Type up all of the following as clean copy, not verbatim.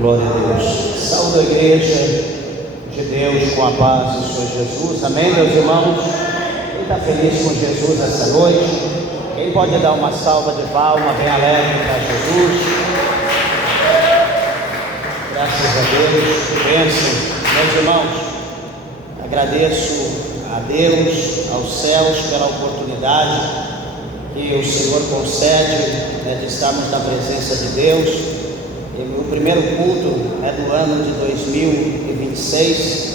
Glória a Deus. Saúde a igreja de Deus com a paz do Senhor Jesus. Amém, meus irmãos? Quem está feliz com Jesus essa noite? Quem pode dar uma salva de palmas bem alegre para Jesus? Graças a Deus, que bênção. Meus irmãos, agradeço a Deus, aos céus, pela oportunidade que o Senhor concede de estarmos na presença de Deus. O primeiro culto é do ano de 2026.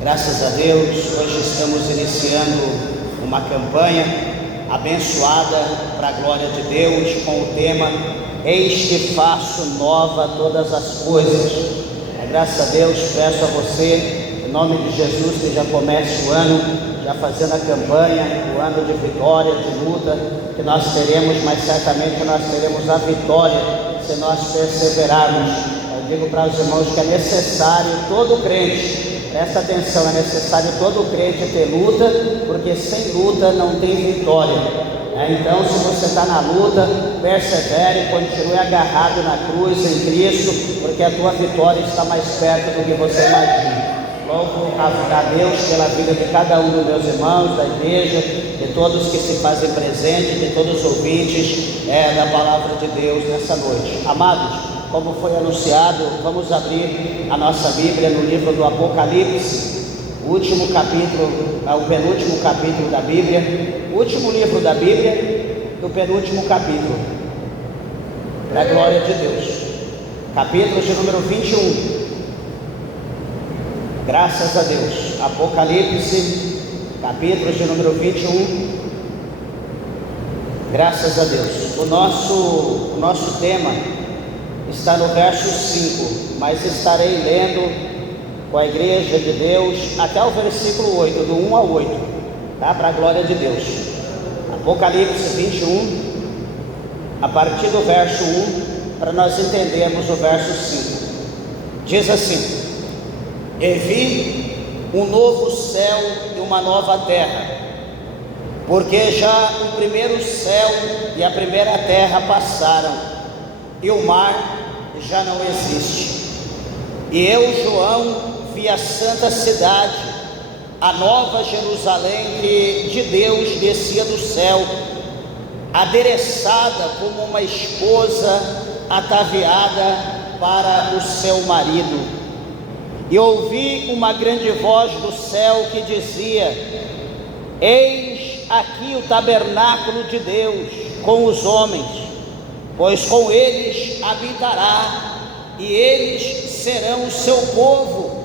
Graças a Deus, hoje estamos iniciando uma campanha abençoada para a glória de Deus, com o tema Eis que faço nova todas as coisas. Graças a Deus, peço a você, em nome de Jesus, que já comece o ano já fazendo a campanha, o ano de vitória, de luta, que nós teremos, mas certamente nós teremos a vitória se nós perseverarmos. Eu digo para os irmãos que é necessário todo crente, presta atenção, é necessário todo crente ter luta, porque sem luta não tem vitória. Então, se você está na luta, persevere, continue agarrado na cruz em Cristo, porque a tua vitória está mais perto do que você imagina. Louvo a Deus pela vida de cada um dos meus irmãos, da igreja, de todos que se fazem presente, de todos os ouvintes da palavra de Deus nessa noite. Amados, como foi anunciado, vamos abrir a nossa Bíblia no livro do Apocalipse, o último capítulo, o penúltimo capítulo da Bíblia, o último livro da Bíblia, do penúltimo capítulo, para a glória de Deus, capítulo de número 21. Graças a Deus. Apocalipse, capítulo de número 21. Graças a Deus. O nosso tema está no verso 5, mas estarei lendo com a igreja de Deus até o versículo 8, do 1 ao 8, tá? Para a glória de Deus. Apocalipse 21, a partir do verso 1, para nós entendermos o verso 5. Diz assim: E vi um novo céu e uma nova terra, porque já o primeiro céu e a primeira terra passaram, e o mar já não existe. E eu, João, vi a santa cidade, a nova Jerusalém, que de Deus descia do céu, adereçada como uma esposa ataviada para o seu marido. E ouvi uma grande voz do céu que dizia: Eis aqui o tabernáculo de Deus com os homens, pois com eles habitará, e eles serão o seu povo,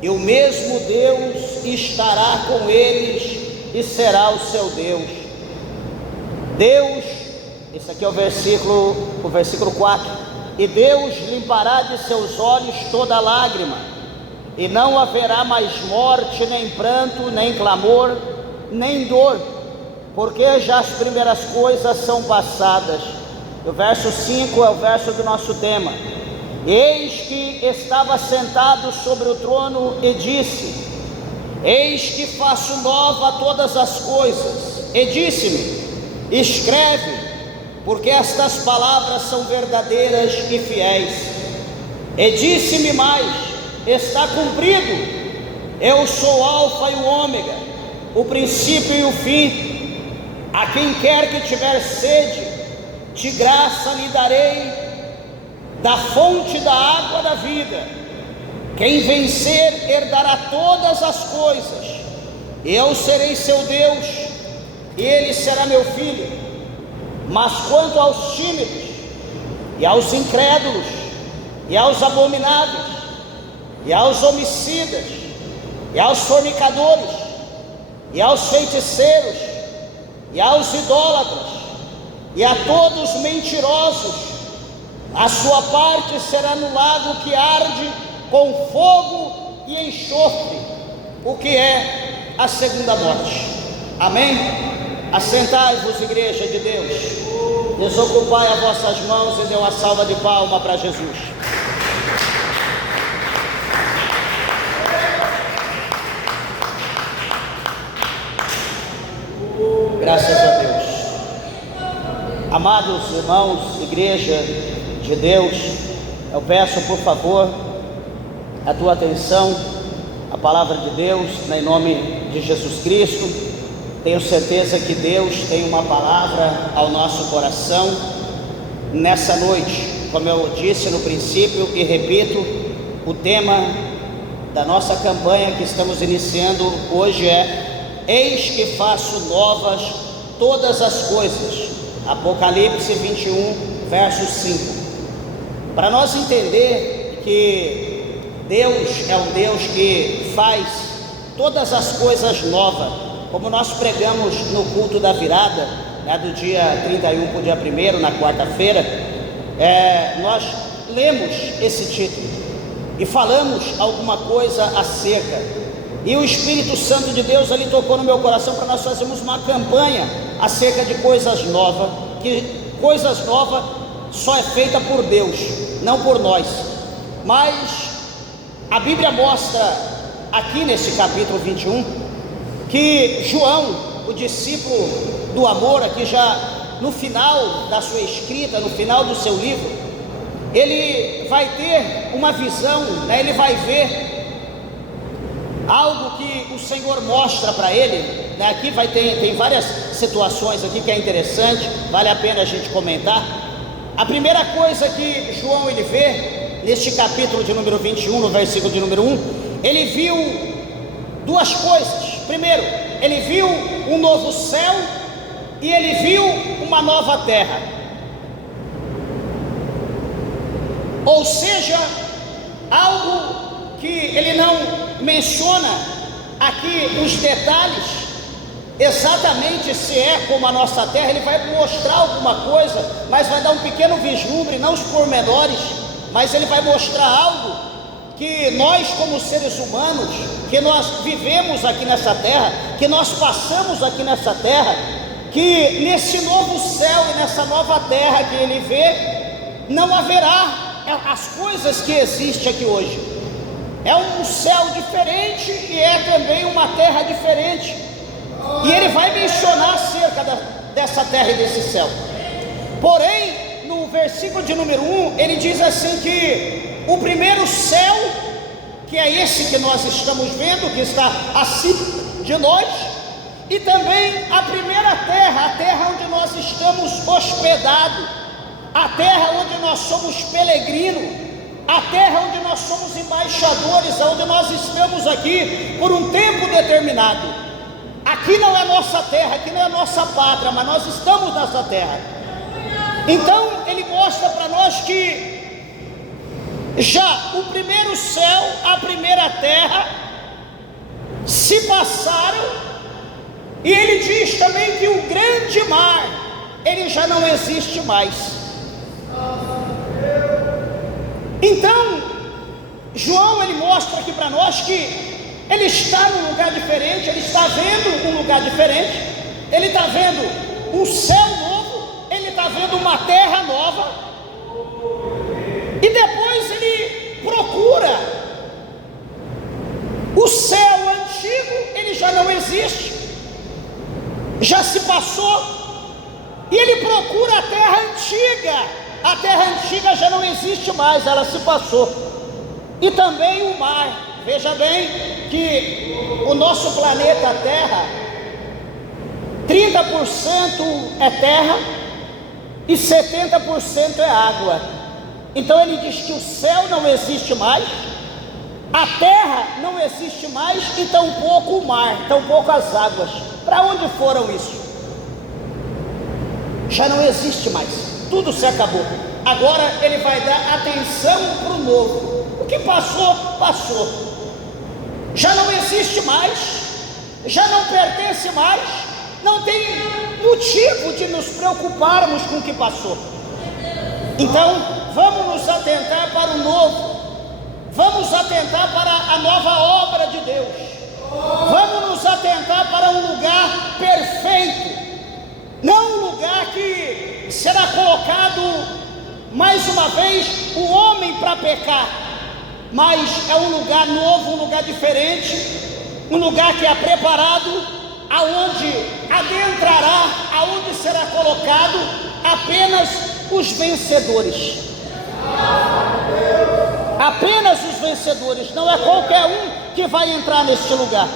e o mesmo Deus estará com eles e será o seu Deus. Deus, esse aqui é o versículo 4, e Deus limpará de seus olhos toda lágrima, e não haverá mais morte, nem pranto, nem clamor, nem dor, porque já as primeiras coisas são passadas. O verso 5 é o verso do nosso tema. Eis que estava sentado sobre o trono e disse: Eis que faço nova todas as coisas. E disse-me: Escreve, porque estas palavras são verdadeiras e fiéis. E disse-me mais: Está cumprido. Eu sou o Alfa e o Ômega, o princípio e o fim. A quem quer que tiver sede, de graça lhe darei da fonte da água da vida. Quem vencer herdará todas as coisas. Eu serei seu Deus, e ele será meu filho. Mas quanto aos tímidos, e aos incrédulos, e aos abomináveis, e aos homicidas, e aos fornicadores, e aos feiticeiros, e aos idólatras, e a todos mentirosos, a sua parte será no lago que arde com fogo e enxofre, o que é a segunda morte. Amém? Assentai-vos, igreja de Deus. Desocupai as vossas mãos e dê uma salva de palmas para Jesus. Graças a Deus. Amados irmãos, igreja de Deus, Eu peço, por favor, a tua atenção à palavra de Deus, em nome de Jesus Cristo. Tenho certeza que Deus tem uma palavra ao nosso coração nessa noite. Como eu disse no princípio e repito, o tema da nossa campanha que estamos iniciando hoje é: eis que faço novas todas as coisas. Apocalipse 21, verso 5. Para nós entender que Deus é um Deus que faz todas as coisas novas, como nós pregamos no culto da virada, do dia 31 para o dia 1º, na quarta-feira, nós lemos esse título e falamos alguma coisa acerca, e o Espírito Santo de Deus ali tocou no meu coração para nós fazermos uma campanha acerca de coisas novas, que coisas novas só é feita por Deus, não por nós. Mas a Bíblia mostra aqui nesse capítulo 21 que João, o discípulo do amor, aqui já no final da sua escrita, no final do seu livro, ele vai ter uma visão, ele vai ver algo que o Senhor mostra para ele, aqui tem várias situações aqui que é interessante, vale a pena a gente comentar. A primeira coisa que João ele vê neste capítulo de número 21, no versículo de número 1, ele viu duas coisas. Primeiro, ele viu um novo céu e ele viu uma nova terra. Ou seja, algo que ele não menciona aqui os detalhes exatamente se é como a nossa terra. Ele vai mostrar alguma coisa, mas vai dar um pequeno vislumbre, não os pormenores, mas ele vai mostrar algo que nós, como seres humanos, que nós vivemos aqui nessa terra, que nós passamos aqui nessa terra, que nesse novo céu e nessa nova terra que ele vê, não haverá as coisas que existem aqui hoje. É um céu diferente e é também uma terra diferente. E ele vai mencionar acerca dessa terra e desse céu. Porém, no versículo de número 1, ele diz assim que o primeiro céu, que é esse que nós estamos vendo, que está acima de nós, e também a primeira terra, a terra onde nós estamos hospedados, a terra onde nós somos peregrinos, a terra onde nós somos embaixadores, onde nós estamos aqui por um tempo determinado. Aqui não é nossa terra, aqui não é nossa pátria, mas nós estamos nessa terra. Então ele mostra para nós que já o primeiro céu, a primeira terra se passaram, e ele diz também que o grande mar, ele já não existe mais. Então João ele mostra aqui para nós que ele está num lugar diferente, ele está vendo um lugar diferente, ele está vendo um céu novo, ele está vendo uma terra nova, e depois ele procura o céu antigo, ele já não existe, já se passou, e ele procura a terra antiga já não existe mais, ela se passou, e também o mar. Veja bem que o nosso planeta Terra, 30% é terra e 70% é água. Então ele diz que o céu não existe mais, a terra não existe mais, e tampouco o mar, tampouco as águas. Para onde foram isso? Já não existe mais, tudo se acabou. Agora ele vai dar atenção para o novo. O que passou, passou. Já não existe mais, já não pertence mais, não tem motivo de nos preocuparmos com o que passou. Então vamos nos atentar para o novo, vamos atentar para a nova obra de Deus, vamos nos atentar para um lugar perfeito, não um lugar que será colocado mais uma vez o homem para pecar, mas é um lugar novo, um lugar diferente, um lugar que é preparado, aonde adentrará, aonde será colocado apenas os vencedores. Apenas os vencedores, não é qualquer um que vai entrar neste lugar,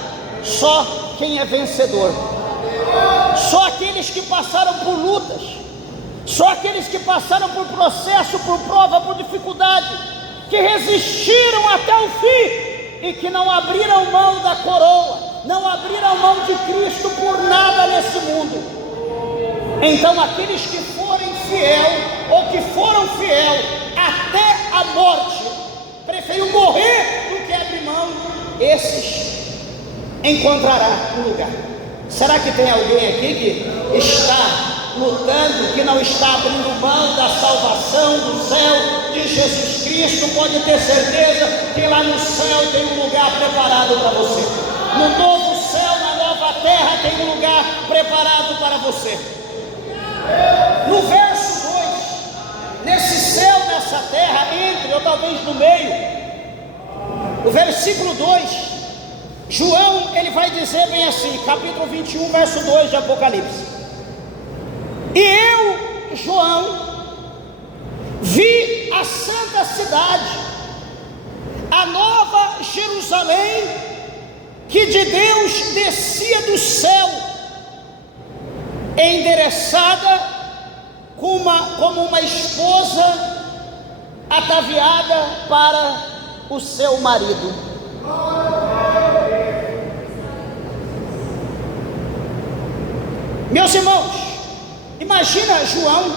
só quem é vencedor, só aqueles que passaram por lutas, só aqueles que passaram por processo, por prova, por dificuldade, que resistiram até o fim e que não abriram mão da coroa, não abriram mão de Cristo por nada nesse mundo. Então aqueles que forem fiel, ou que foram fiel até a morte, preferiu morrer do que abrir mão, esses encontrará um lugar. Será que tem alguém aqui que está lutando, que não está abrindo mão da salvação, do céu de Jesus Cristo? Pode ter certeza que lá no céu tem um lugar preparado para você. No novo céu, na nova terra, tem um lugar preparado para você. No verso 2, nesse céu, nessa terra, entre, ou talvez no meio, o versículo 2, João, ele vai dizer bem assim, capítulo 21, verso 2 de Apocalipse: e eu, João, vi a santa cidade, a nova Jerusalém, que de Deus descia do céu, endereçada como uma esposa ataviada para o seu marido. Meus irmãos, imagina João,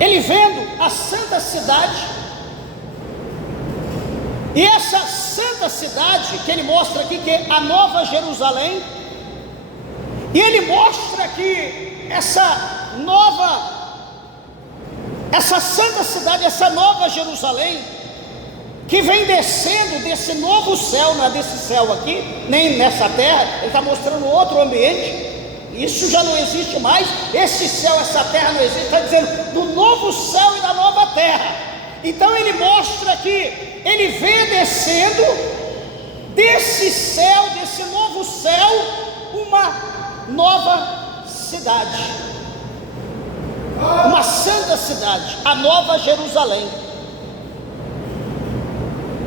ele vendo a santa cidade, e essa santa cidade que ele mostra aqui, que é a nova Jerusalém, e ele mostra que essa santa cidade, essa nova Jerusalém, que vem descendo desse novo céu, não é desse céu aqui, nem nessa terra, ele está mostrando outro ambiente, isso já não existe mais, esse céu, essa terra não existe, está dizendo do novo céu e da nova terra. Então ele mostra que ele vê descendo desse céu, desse novo céu, uma nova cidade, uma santa cidade, a nova Jerusalém.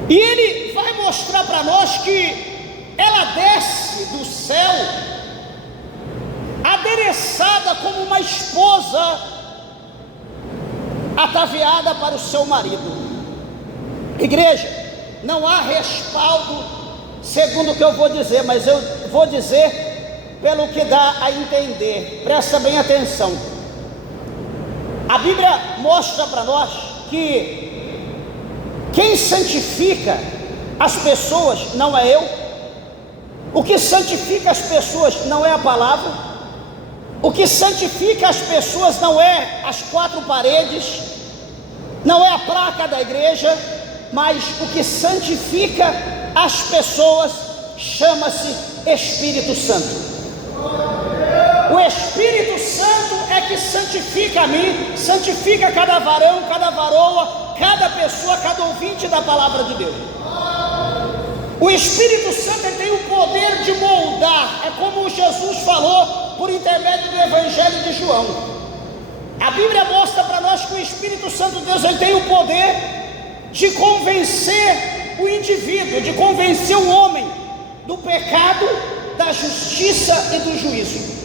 E ele vai mostrar para nós que ela desce do céu adereçada como uma esposa ataviada para o seu marido. Igreja, não há respaldo segundo o que eu vou dizer, mas eu vou dizer pelo que dá a entender. Presta bem atenção. A Bíblia mostra para nós que quem santifica as pessoas não é eu. O que santifica as pessoas não é a palavra. O que santifica as pessoas não é as quatro paredes, não é a placa da igreja, mas o que santifica as pessoas chama-se Espírito Santo. O Espírito Santo é que santifica a mim, santifica cada varão, cada varoa, cada pessoa, cada ouvinte da palavra de Deus. O Espírito Santo, ele tem o poder de moldar, é como Jesus falou por intermédio do Evangelho de João. A Bíblia mostra para nós que o Espírito Santo de Deus, ele tem o poder de convencer o indivíduo, de convencer o homem do pecado, da justiça e do juízo.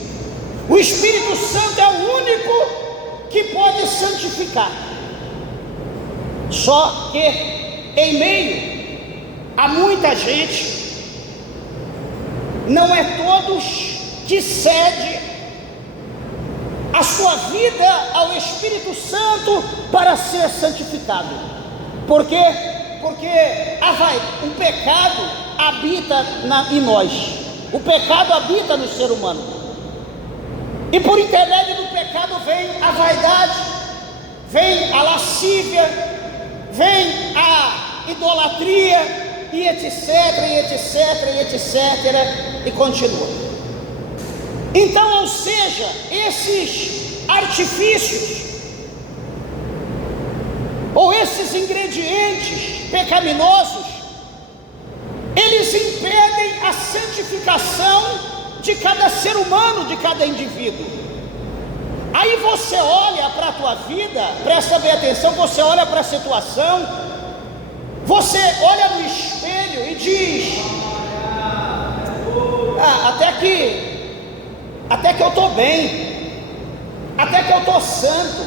O Espírito Santo é o único que pode santificar. Só que em meio a muita gente, não é todos que cede a sua vida ao Espírito Santo para ser santificado. Por quê? Porque o pecado habita em nós. O pecado habita no ser humano. E por intermédio do pecado vem a vaidade, vem a lascívia, vem a idolatria, e etc, e etc, e etc, e continua. Então, ou seja, esses artifícios, ou esses ingredientes pecaminosos, eles impedem a santificação de cada ser humano, de cada indivíduo. Aí você olha para a tua vida, presta bem atenção, você olha para a situação, você olha no espelho e diz: até que eu estou bem, até que eu estou santo,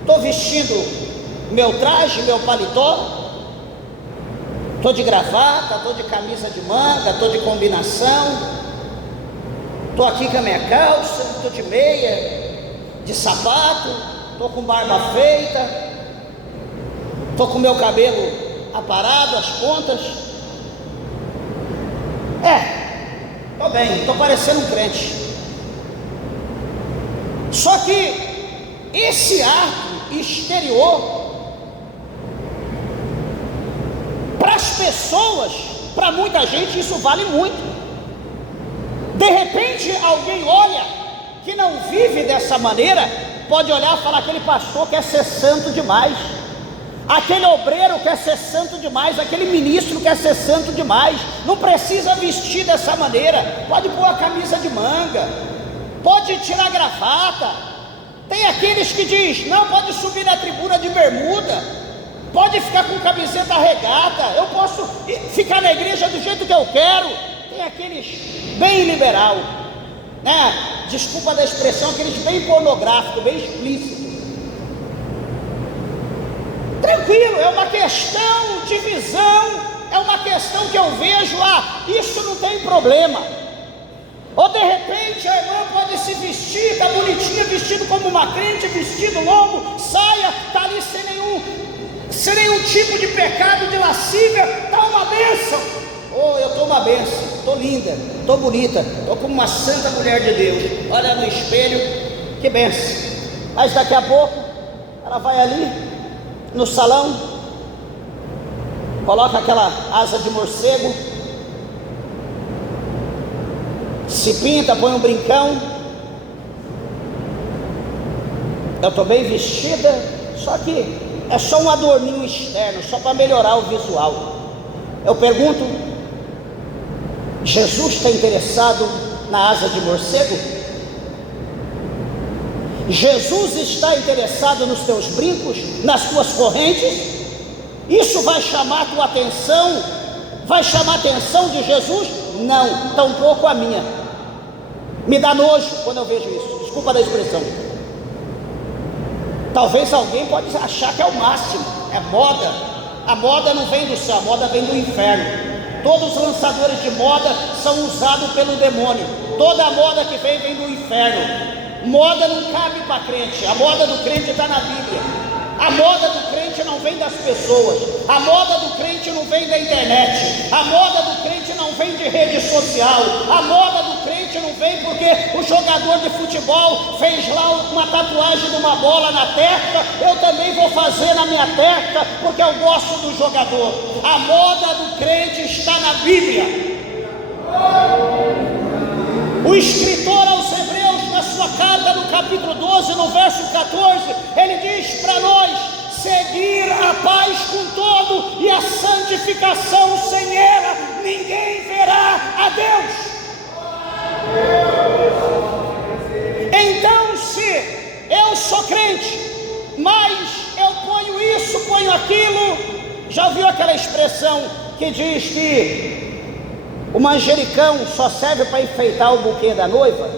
estou vestindo meu traje, meu paletó, estou de gravata, estou de camisa de manga, estou de combinação, estou aqui com a minha calça, estou de meia, de sapato, estou com barba feita, estou com meu cabelo aparado, as pontas, estou bem, estou parecendo um crente. Só que esse ato exterior, para as pessoas, para muita gente isso vale muito. De repente alguém olha que não vive dessa maneira, pode olhar e falar: aquele pastor quer ser santo demais, aquele obreiro quer ser santo demais, aquele ministro quer ser santo demais, não precisa vestir dessa maneira, pode pôr a camisa de manga, pode tirar a gravata. Tem aqueles que diz: não, pode subir na tribuna de bermuda, pode ficar com camiseta regata, eu posso ficar na igreja do jeito que eu quero. Tem aqueles bem liberal, né? Desculpa da expressão, aqueles bem pornográficos, bem explícitos. Tranquilo, é uma questão de visão, é uma questão que eu vejo: isso não tem problema. Ou de repente a irmã pode se vestir, está bonitinha, vestido como uma crente, vestido longo, saia, está ali sem nenhum tipo de pecado, de lascívia, está uma bênção. Eu estou uma bênção, estou linda, estou bonita, estou como uma santa mulher de Deus. Olha no espelho, que bênção. Mas daqui a pouco ela vai ali no salão, coloca aquela asa de morcego, se pinta, põe um brincão. Eu estou bem vestida, só que é só um adorninho externo, só para melhorar o visual. Eu pergunto: Jesus está interessado na asa de morcego? Jesus está interessado nos teus brincos, nas tuas correntes? Isso vai chamar a tua atenção? Vai chamar a atenção de Jesus? Não, tampouco a minha. Me dá nojo quando eu vejo isso, desculpa da expressão. Talvez alguém pode achar que é o máximo, é moda. A moda não vem do céu, a moda vem do inferno. Todos os lançadores de moda são usados pelo demônio. Toda a moda que vem do inferno. Moda não cabe para crente, a moda do crente está na Bíblia. A moda do crente não vem das pessoas, a moda do crente não vem da internet, a moda do crente não vem de rede social, a moda do crente não vem porque o jogador de futebol fez lá uma tatuagem de uma bola na testa, eu também vou fazer na minha testa porque eu gosto do jogador. A moda do crente está na Bíblia. O escritor aos Hebreus, na sua carta, no capítulo 12, no verso 14, ele diz para nós: seguir a paz com todo e a santificação, sem ela ninguém verá a Deus. Então, se eu sou crente, mas eu ponho isso, ponho aquilo, já ouviu aquela expressão que diz que o manjericão só serve para enfeitar o buquê da noiva?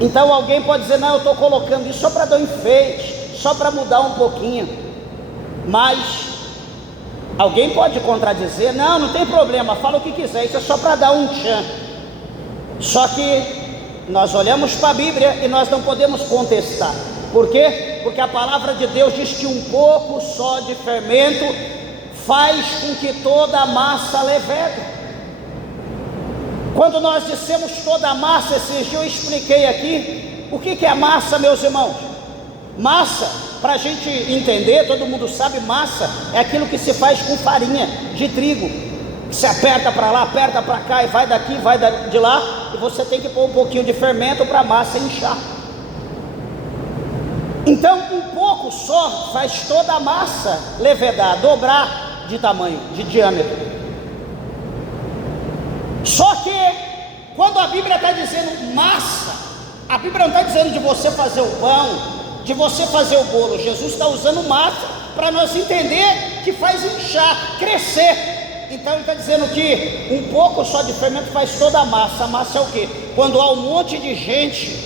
Então alguém pode dizer: não, eu estou colocando isso só para dar um enfeite, só para mudar um pouquinho. Mas alguém pode contradizer: não, não tem problema, fala o que quiser, isso é só para dar um tchan. Só que nós olhamos para a Bíblia e nós não podemos contestar. Por quê? Porque a palavra de Deus diz que um pouco só de fermento faz com que toda a massa levede. Quando nós dissemos toda a massa, esses dias eu expliquei aqui o que é massa, meus irmãos. Massa, para a gente entender, todo mundo sabe, massa é aquilo que se faz com farinha de trigo. Você aperta para lá, aperta para cá, e vai daqui, vai de lá, e você tem que pôr um pouquinho de fermento para a massa inchar. Então um pouco só faz toda a massa levedar, dobrar de tamanho, de diâmetro. Só que quando a Bíblia está dizendo massa, A Bíblia não está dizendo de você fazer o pão, de você fazer o bolo. Jesus está usando massa para nós entender que faz inchar, crescer. Então ele está dizendo que um pouco só de fermento faz toda a massa. A massa é o quê? Quando há um monte de gente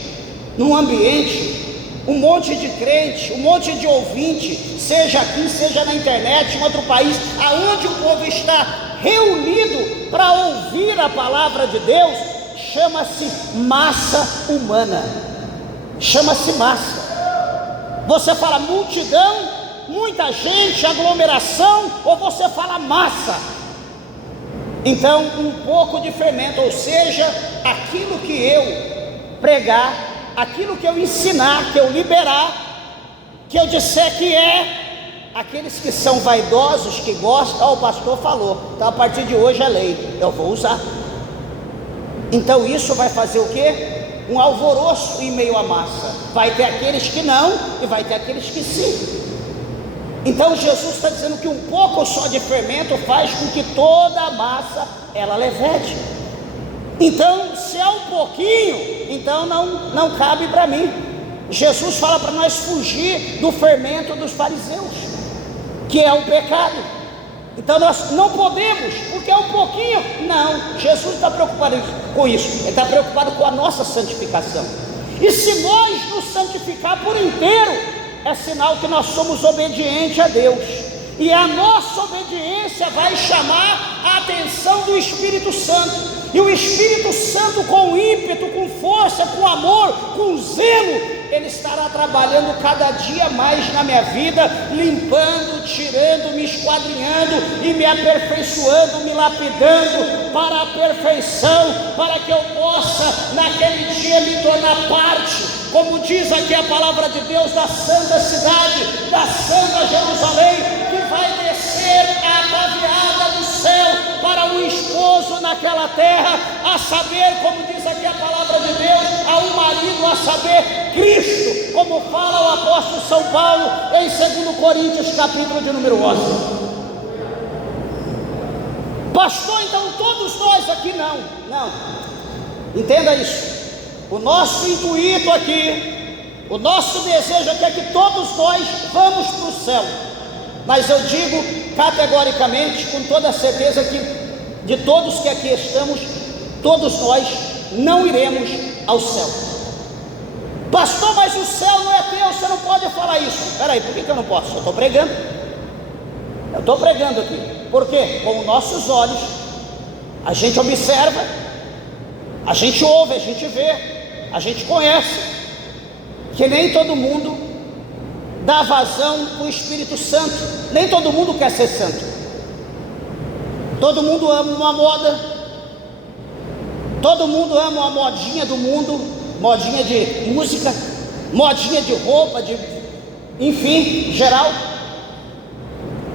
num ambiente, um monte de crente, um monte de ouvinte, seja aqui, seja na internet, em outro país, aonde o povo está reunido para ouvir a palavra de Deus, chama-se massa humana, chama-se massa. Você fala multidão, muita gente, aglomeração, ou você fala massa? Então, um pouco de fermento, ou seja, aquilo que eu pregar, aquilo que eu ensinar, que eu liberar, que eu disser que aqueles que são vaidosos, que gostam, o pastor falou, então a partir de hoje é lei, eu vou usar. Então isso vai fazer o quê? Um alvoroço em meio à massa. Vai ter aqueles que não, e vai ter aqueles que sim. Então Jesus está dizendo que um pouco só de fermento faz com que toda a massa ela levede. Então, se é um pouquinho, então não cabe para mim. Jesus fala para nós fugir do fermento dos fariseus, que é o pecado. Então nós não podemos, porque é um pouquinho. Não, Jesus está preocupado com isso. Ele está preocupado com a nossa santificação. E se nós nos santificar por inteiro, é sinal que nós somos obedientes a Deus. E a nossa obediência vai chamar a atenção do Espírito Santo. E o Espírito Santo, com ímpeto, com força, com amor, com zelo, Ele estará trabalhando cada dia mais na minha vida, limpando, tirando, me esquadrinhando e me aperfeiçoando, me lapidando para a perfeição, para que eu possa naquele dia me tornar parte, como diz aqui a palavra de Deus, da santa cidade, da santa Jerusalém, que vai descer ataviada do céu para o esposo naquela terra, a saber, como diz aqui a palavra de Deus, a um marido, a saber, Cristo, como fala o apóstolo São Paulo em 2 Coríntios capítulo de número 11. Pastor, então todos nós aqui não, entenda isso. O nosso intuito aqui, o nosso desejo aqui é que todos nós vamos para o céu. Mas eu digo categoricamente, com toda a certeza, que de todos que aqui estamos, todos nós não iremos ao céu. Pastor, mas o céu não é teu, você não pode falar isso. Espera aí, por que eu não posso? Eu estou pregando. Eu estou pregando aqui. Por quê? Com os nossos olhos, a gente observa, a gente ouve, a gente vê, a gente conhece, que nem todo mundo dá vazão para o Espírito Santo, nem todo mundo quer ser santo. Todo mundo ama uma moda, todo mundo ama uma modinha do mundo, modinha de música, modinha de roupa, enfim, geral.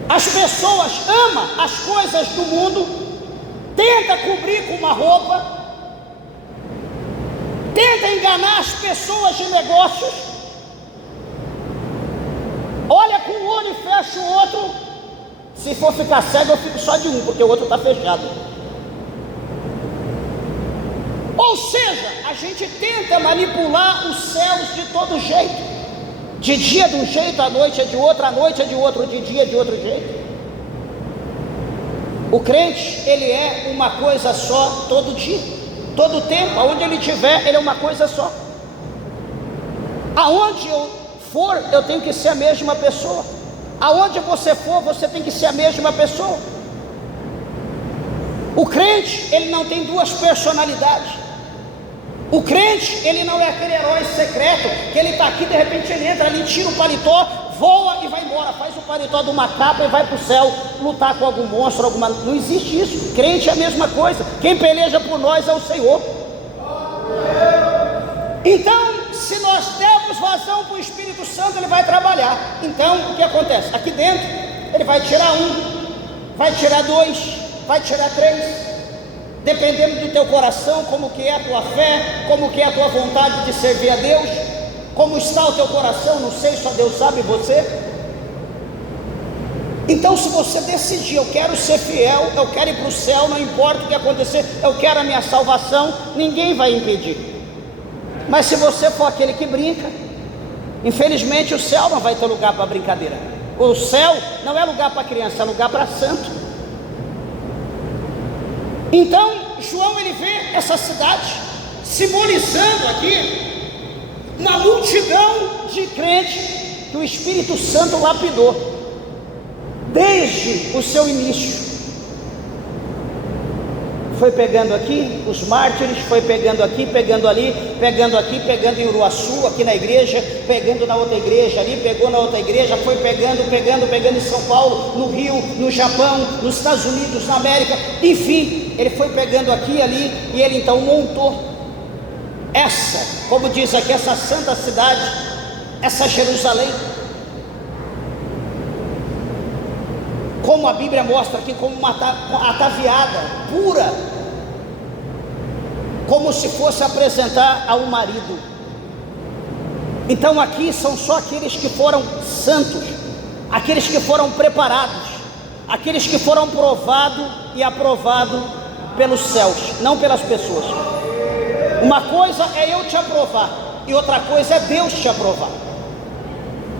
As pessoas amam as coisas do mundo, tenta cobrir com uma roupa, tenta enganar as pessoas de negócios, olha com um olho e fecha o outro. Se for ficar cego, eu fico só de um, porque o outro está fechado. Ou seja, a gente tenta manipular os céus de todo jeito. De dia de um jeito, à noite é de outro, à noite é de outro, de dia é de outro jeito. O crente, ele é uma coisa só todo dia, todo tempo, aonde ele estiver, ele é uma coisa só. Aonde eu for, eu tenho que ser a mesma pessoa. Aonde você for, você tem que ser a mesma pessoa. O crente, ele não tem duas personalidades. O crente, ele não é aquele herói secreto, que ele está aqui, de repente ele entra ali, tira o paletó, voa e vai embora, faz o paletó de uma capa e vai para o céu lutar com algum monstro, não existe isso. Crente é a mesma coisa, quem peleja por nós é o Senhor. Então, se nós dermos vazão para o Espírito Santo, ele vai trabalhar. Então, o que acontece? Aqui dentro, ele vai tirar um, vai tirar dois, vai tirar três, dependendo do teu coração, como que é a tua fé, como que é a tua vontade de servir a Deus, como está o teu coração, não sei, só Deus sabe, você. Então, se você decidir, eu quero ser fiel, eu quero ir para o céu, não importa o que acontecer, eu quero a minha salvação, ninguém vai impedir. Mas se você for aquele que brinca, infelizmente o céu não vai ter lugar para brincadeira. O céu não é lugar para criança, é lugar para santo. Então João, ele vê essa cidade simbolizando aqui uma multidão de crentes que o Espírito Santo lapidou desde o seu início. Foi pegando aqui os mártires, foi pegando aqui, pegando ali, pegando aqui, pegando em Uruaçu, aqui na igreja, pegando na outra igreja ali, pegou na outra igreja, foi pegando em São Paulo, no Rio, no Japão, nos Estados Unidos, na América, enfim, ele foi pegando aqui e ali, e ele então montou essa, como diz aqui, essa santa cidade, essa Jerusalém, como a Bíblia mostra aqui, como uma ataviada pura, como se fosse apresentar a um marido. Então aqui são só aqueles que foram santos, aqueles que foram preparados, aqueles que foram provados e aprovados pelos céus, não pelas pessoas. Uma coisa é eu te aprovar, e outra coisa é Deus te aprovar.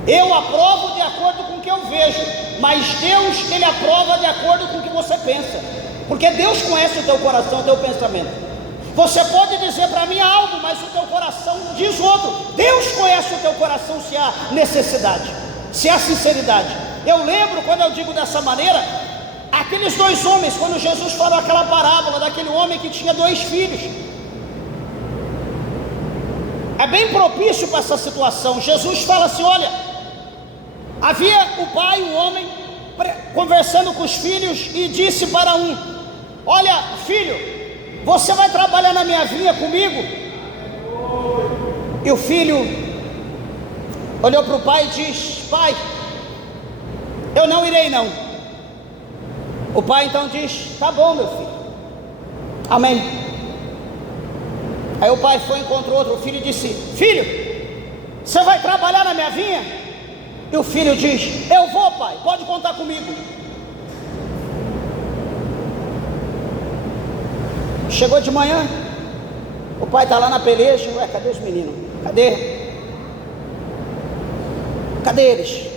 Eu aprovo de acordo com o que eu vejo, mas Deus, ele aprova de acordo com o que você pensa, porque Deus conhece o teu coração, o teu pensamento. Você pode dizer para mim algo, mas o teu coração diz outro. Deus conhece o teu coração, se há necessidade, se há sinceridade. Eu lembro, quando eu digo dessa maneira, aqueles dois homens, quando Jesus falou aquela parábola daquele homem que tinha 2 filhos, é bem propício para essa situação. Jesus fala assim: olha, havia o pai, o homem, conversando com os filhos, e disse para um: olha, filho, você vai trabalhar na minha vinha comigo? E o filho olhou para o pai e disse: pai, eu não irei não. O pai então diz: tá bom, meu filho, amém. Aí o pai foi e encontrou outro filho e disse: filho, você vai trabalhar na minha vinha? E o filho diz: eu vou, pai, pode contar comigo. Chegou de manhã, o pai está lá na peleja. Ué, cadê os meninos? Cadê eles?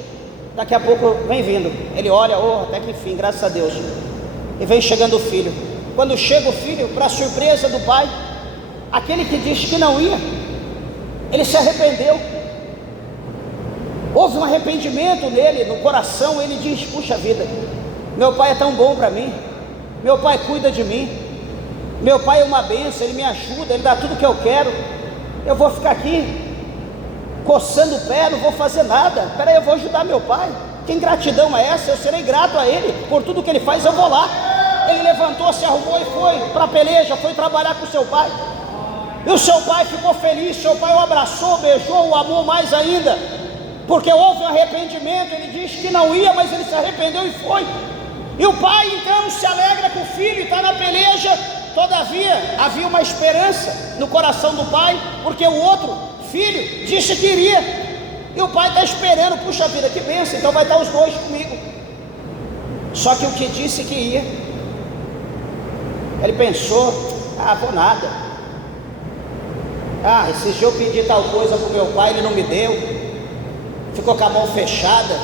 Daqui a pouco vem vindo. Ele olha, até que enfim, graças a Deus. E vem chegando o filho. Quando chega o filho, para surpresa do pai, aquele que disse que não ia, ele se arrependeu. Houve um arrependimento nele, no coração. Ele diz: puxa vida, meu pai é tão bom para mim, meu pai cuida de mim, meu pai é uma bênção, ele me ajuda, ele dá tudo que eu quero. Eu vou ficar aqui coçando o pé, não vou fazer nada. Peraí, eu vou ajudar meu pai. Que ingratidão é essa? Eu serei grato a ele por tudo que ele faz, eu vou lá. Ele levantou, se arrumou e foi para a peleja, foi trabalhar com seu pai. E o seu pai ficou feliz, seu pai o abraçou, beijou, o amou mais ainda, porque houve um arrependimento. Ele disse que não ia, mas ele se arrependeu e foi. E o pai então se alegra com o filho, está na peleja. Todavia havia uma esperança no coração do pai, porque o outro filho disse que iria, e o pai está esperando. Puxa vida, que bênção, então vai estar os dois comigo. Só que o que disse que ia, ele pensou: vou nada. Esse dia eu pedi tal coisa para o meu pai, ele não me deu, ficou com a mão fechada,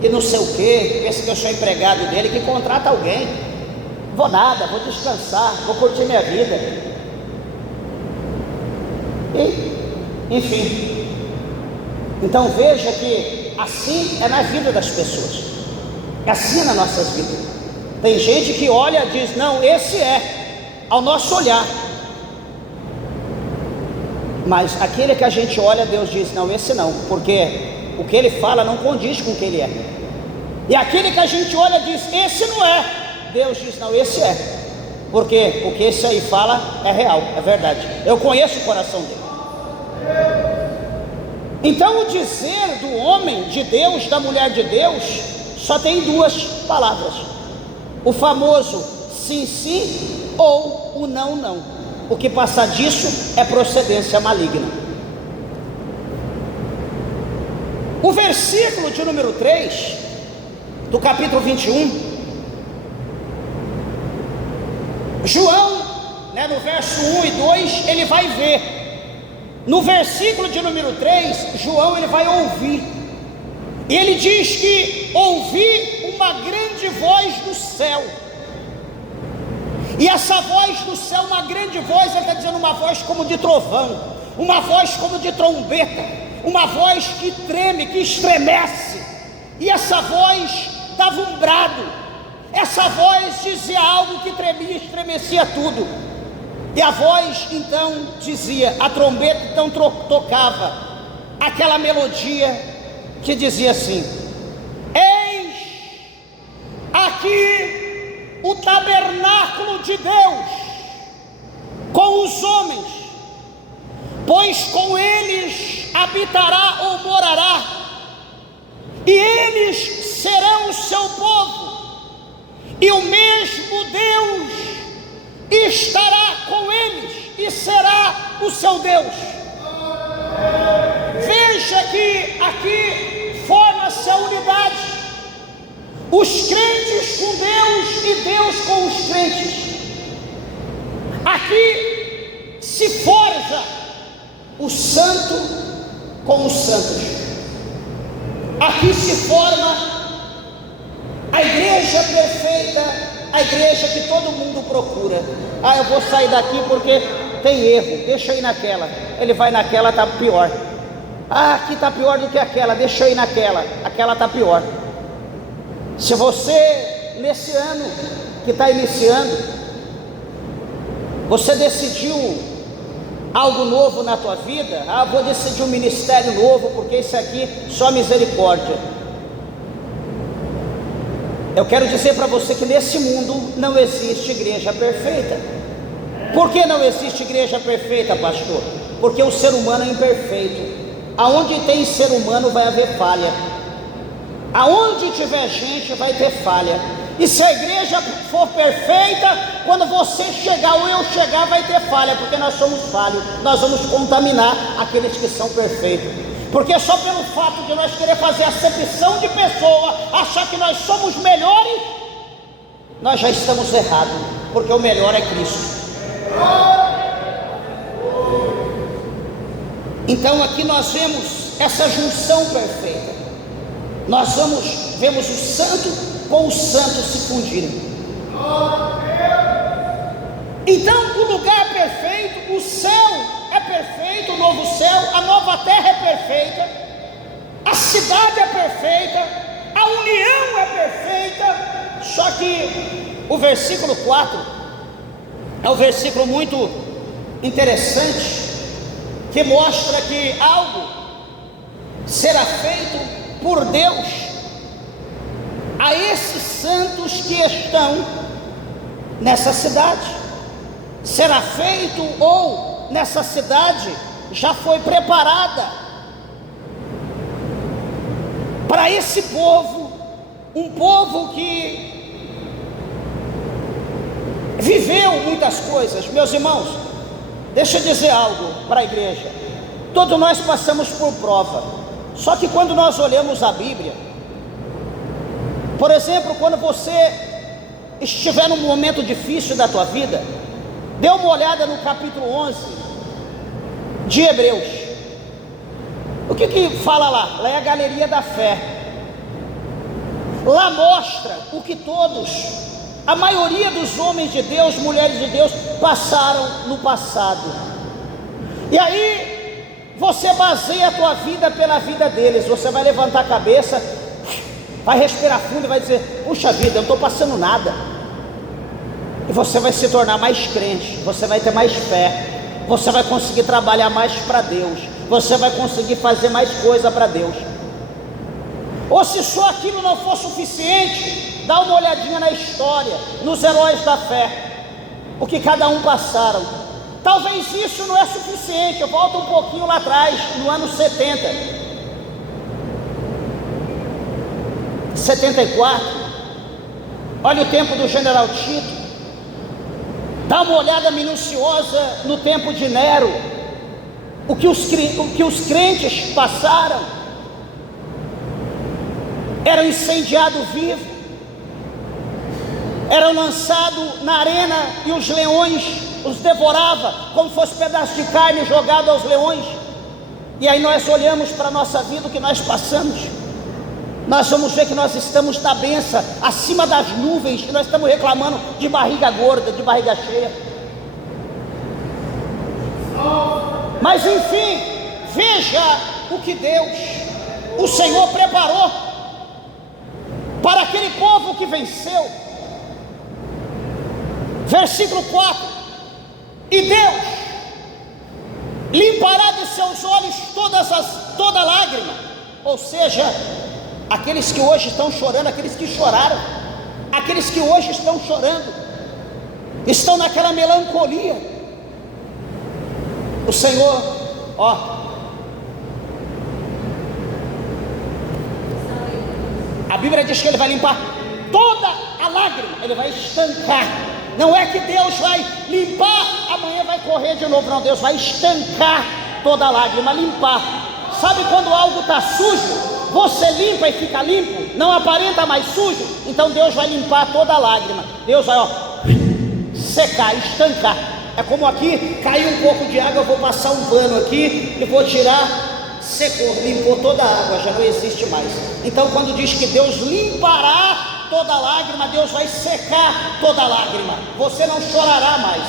e não sei o que, pensa que eu sou empregado dele, que contrata alguém. Vou nada, vou descansar, vou curtir minha vida. E, enfim, então veja que assim é na vida das pessoas, assim é nas nossas vidas. Tem gente que olha e diz: não, esse é, ao nosso olhar. Mas aquele que a gente olha, Deus diz: não, esse não, porque o que ele fala não condiz com o que ele é. E aquele que a gente olha diz: esse não é, Deus diz: não, esse é, porque o que esse aí fala é real, é verdade, eu conheço o coração dele. Então o dizer do homem de Deus, da mulher de Deus, só tem 2 palavras: o famoso sim, sim, ou o não, não. O que passar disso é procedência maligna. O versículo de número 3 do capítulo 21, João, no verso 1 e 2, ele vai ver No versículo de número 3, João ele vai ouvir. Ele diz que ouvi uma grande voz do céu. E essa voz do céu, uma grande voz, ele está dizendo uma voz como de trovão, uma voz como de trombeta, uma voz que treme, que estremece. E essa voz dava um brado, essa voz dizia algo que tremia, estremecia tudo. E a voz então dizia, a trombeta então tocava aquela melodia que dizia assim: eis aqui o tabernáculo de Deus com os homens, pois com eles habitará ou morará, e eles serão o seu povo, e o mesmo Deus estará com eles e será o seu Deus. Veja que aqui forma-se a unidade, os crentes com Deus e Deus com os crentes. Aqui se forja o santo com os santos. Aqui se forma a igreja perfeita, a igreja que todo mundo procura. Eu vou sair daqui porque tem erro, deixa eu ir naquela. Ele vai naquela, está pior. Aqui está pior do que aquela, deixa eu ir naquela, aquela está pior. Se você, nesse ano que está iniciando, você decidiu algo novo na tua vida, vou decidir um ministério novo, porque esse aqui só misericórdia. Eu quero dizer para você que nesse mundo não existe igreja perfeita. Por que não existe igreja perfeita, pastor? Porque o ser humano é imperfeito. Aonde tem ser humano vai haver falha. Aonde tiver gente vai ter falha. E se a igreja for perfeita, quando você chegar ou eu chegar vai ter falha, porque nós somos falhos. Nós vamos contaminar aqueles que são perfeitos. Porque só pelo fato de nós querer fazer acepção de pessoa, achar que nós somos melhores, nós já estamos errados, porque o melhor é Cristo. Então aqui nós vemos essa junção perfeita. Nós vemos o santo com o santo se fundirem. Então o lugar perfeito, o céu é perfeito, o novo céu, a nova terra é perfeita, a cidade é perfeita, a união é perfeita. Só que o versículo 4 é um versículo muito interessante, que mostra que algo será feito por Deus a esses santos que estão nessa cidade. Será feito, ou nessa cidade já foi preparada para esse povo, um povo que viveu muitas coisas. Meus irmãos, deixa eu dizer algo para a igreja. Todos nós passamos por prova. Só que quando nós olhamos a Bíblia, por exemplo, quando você estiver num momento difícil da tua vida, dê uma olhada no capítulo 11 de Hebreus. O que fala lá? Lá é a galeria da fé. Lá mostra o que todos, a maioria dos homens de Deus, mulheres de Deus, passaram no passado. E aí você baseia a tua vida pela vida deles. Você vai levantar a cabeça, vai respirar fundo e vai dizer: puxa vida, eu não estou passando nada. E você vai se tornar mais crente, você vai ter mais fé, você vai conseguir trabalhar mais para Deus, você vai conseguir fazer mais coisa para Deus. Ou se só aquilo não for suficiente, dá uma olhadinha na história, nos heróis da fé, o que cada um passaram. Talvez isso não é suficiente. Eu volto um pouquinho lá atrás, no ano 74, olha o tempo do general Tito. Dá uma olhada minuciosa no tempo de Nero, o que os crentes passaram. Eram incendiados vivos, eram lançados na arena e os leões os devorava como fosse pedaço de carne jogado aos leões. E aí nós olhamos para a nossa vida, o que nós passamos, nós vamos ver que nós estamos na benção, acima das nuvens, e nós estamos reclamando de barriga gorda, de barriga cheia. Mas enfim, veja o que Deus, o Senhor preparou para aquele povo que venceu. Versículo 4: e Deus limpará de seus olhos toda lágrima. Ou seja, aqueles que hoje estão chorando, aqueles que choraram, aqueles que hoje estão chorando, estão naquela melancolia. O Senhor, a Bíblia diz que Ele vai limpar toda a lágrima, Ele vai estancar. Não é que Deus vai limpar, amanhã vai correr de novo, não. Deus vai estancar toda a lágrima, limpar. Sabe quando algo está sujo, você limpa e fica limpo, não aparenta mais sujo? Então Deus vai limpar toda a lágrima. Deus vai secar, estancar. É como aqui, caiu um pouco de água, eu vou passar um pano aqui e vou tirar, secou, limpou toda a água, já não existe mais. Então quando diz que Deus limpará toda lágrima, Deus vai secar toda lágrima. Você não chorará mais,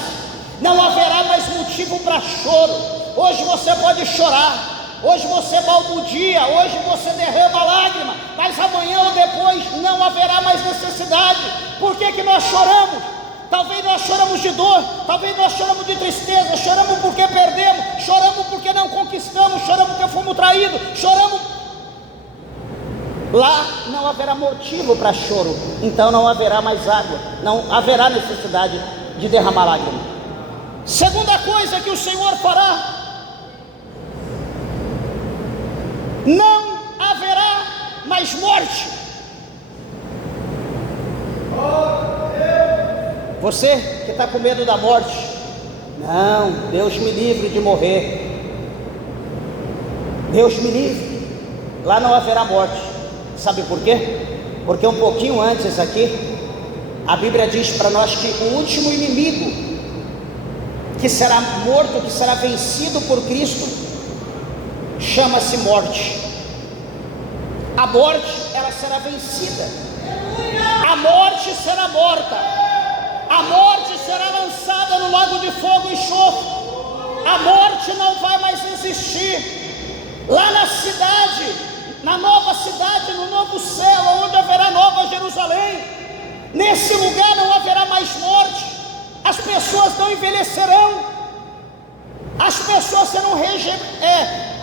não haverá mais motivo para choro. Hoje você pode chorar, hoje você balbucia, hoje você derrama lágrima, mas amanhã ou depois não haverá mais necessidade. Por que nós choramos? Talvez nós choramos de dor, talvez nós choramos de tristeza, choramos porque perdemos, choramos porque não conquistamos, choramos porque fomos traídos, choramos. Lá não haverá motivo para choro, então não haverá mais água, não haverá necessidade de derramar lágrima. Segunda coisa que o Senhor fará: não haverá mais morte. Você que está com medo da morte, não, Deus me livre de morrer, Deus me livre, lá não haverá morte. Sabe por quê? Porque um pouquinho antes aqui, a Bíblia diz para nós que o último inimigo que será morto, que será vencido por Cristo, chama-se morte. A morte, ela será vencida, a morte será morta, a morte será lançada no lago de fogo e enxofre, a morte não vai mais existir. Lá na cidade, na nova cidade, no novo céu, onde haverá nova Jerusalém, nesse lugar não haverá mais morte, as pessoas não envelhecerão, as pessoas